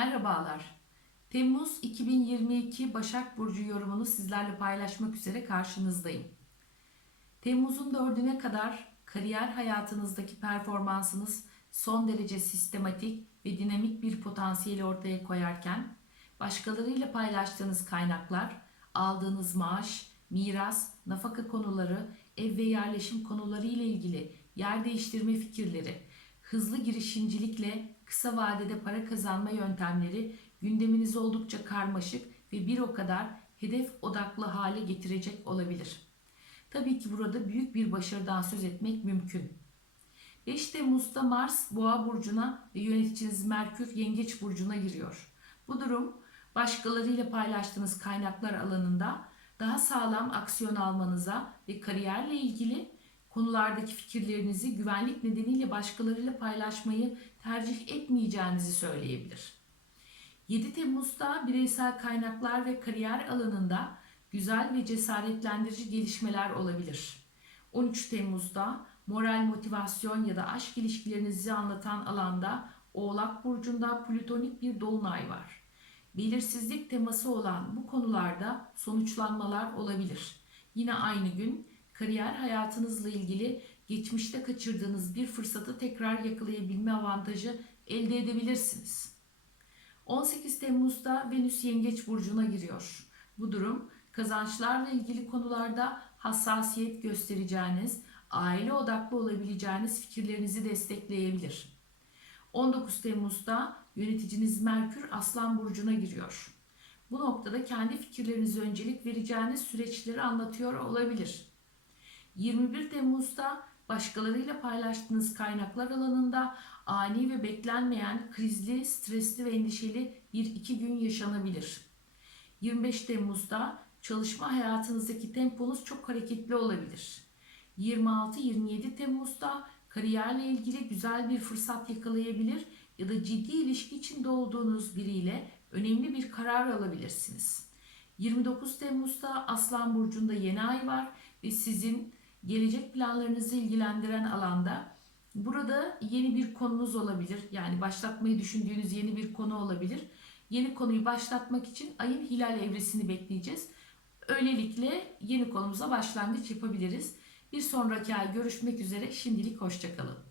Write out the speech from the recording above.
Merhabalar. Temmuz 2022 Başak Burcu yorumunu sizlerle paylaşmak üzere karşınızdayım. Temmuz'un 4'üne kadar kariyer hayatınızdaki performansınız son derece sistematik ve dinamik bir potansiyeli ortaya koyarken, başkalarıyla paylaştığınız kaynaklar, aldığınız maaş, miras, nafaka konuları, ev ve yerleşim konuları ile ilgili yer değiştirme fikirleri, hızlı girişimcilikle kısa vadede para kazanma yöntemleri gündeminizi oldukça karmaşık ve bir o kadar hedef odaklı hale getirecek olabilir. Tabii ki burada büyük bir başarıdan söz etmek mümkün. 5 Temmuz'da Mars Boğa burcuna ve yöneticiniz Merkür Yengeç burcuna giriyor. Bu durum başkalarıyla paylaştığınız kaynaklar alanında daha sağlam aksiyon almanıza ve kariyerle ilgili konulardaki fikirlerinizi güvenlik nedeniyle başkalarıyla paylaşmayı tercih etmeyeceğinizi söyleyebilir. 7 Temmuz'da bireysel kaynaklar ve kariyer alanında güzel ve cesaretlendirici gelişmeler olabilir. 13 Temmuz'da moral motivasyon ya da aşk ilişkilerinizi anlatan alanda Oğlak Burcu'nda plütonik bir dolunay var. Belirsizlik teması olan bu konularda sonuçlanmalar olabilir. Yine aynı gün kariyer hayatınızla ilgili geçmişte kaçırdığınız bir fırsatı tekrar yakalayabilme avantajı elde edebilirsiniz. 18 Temmuz'da Venüs Yengeç burcuna giriyor. Bu durum kazançlarla ilgili konularda hassasiyet göstereceğiniz, aile odaklı olabileceğiniz fikirlerinizi destekleyebilir. 19 Temmuz'da yöneticiniz Merkür Aslan burcuna giriyor. Bu noktada kendi fikirlerinize öncelik vereceğiniz süreçleri anlatıyor olabilir. 21 Temmuz'da başkalarıyla paylaştığınız kaynaklar alanında ani ve beklenmeyen krizli, stresli ve endişeli bir iki gün yaşanabilir. 25 Temmuz'da çalışma hayatınızdaki temponuz çok hareketli olabilir. 26-27 Temmuz'da kariyerle ilgili güzel bir fırsat yakalayabilir ya da ciddi ilişki içinde olduğunuz biriyle önemli bir karar alabilirsiniz. 29 Temmuz'da Aslan Burcu'nda yeni ay var ve sizin gelecek planlarınızı ilgilendiren alanda burada yeni bir konunuz olabilir. Yani başlatmayı düşündüğünüz yeni bir konu olabilir. Yeni konuyu başlatmak için ayın hilal evresini bekleyeceğiz. Öylelikle yeni konumuza başlangıç yapabiliriz. Bir sonraki ay görüşmek üzere. Şimdilik hoşçakalın.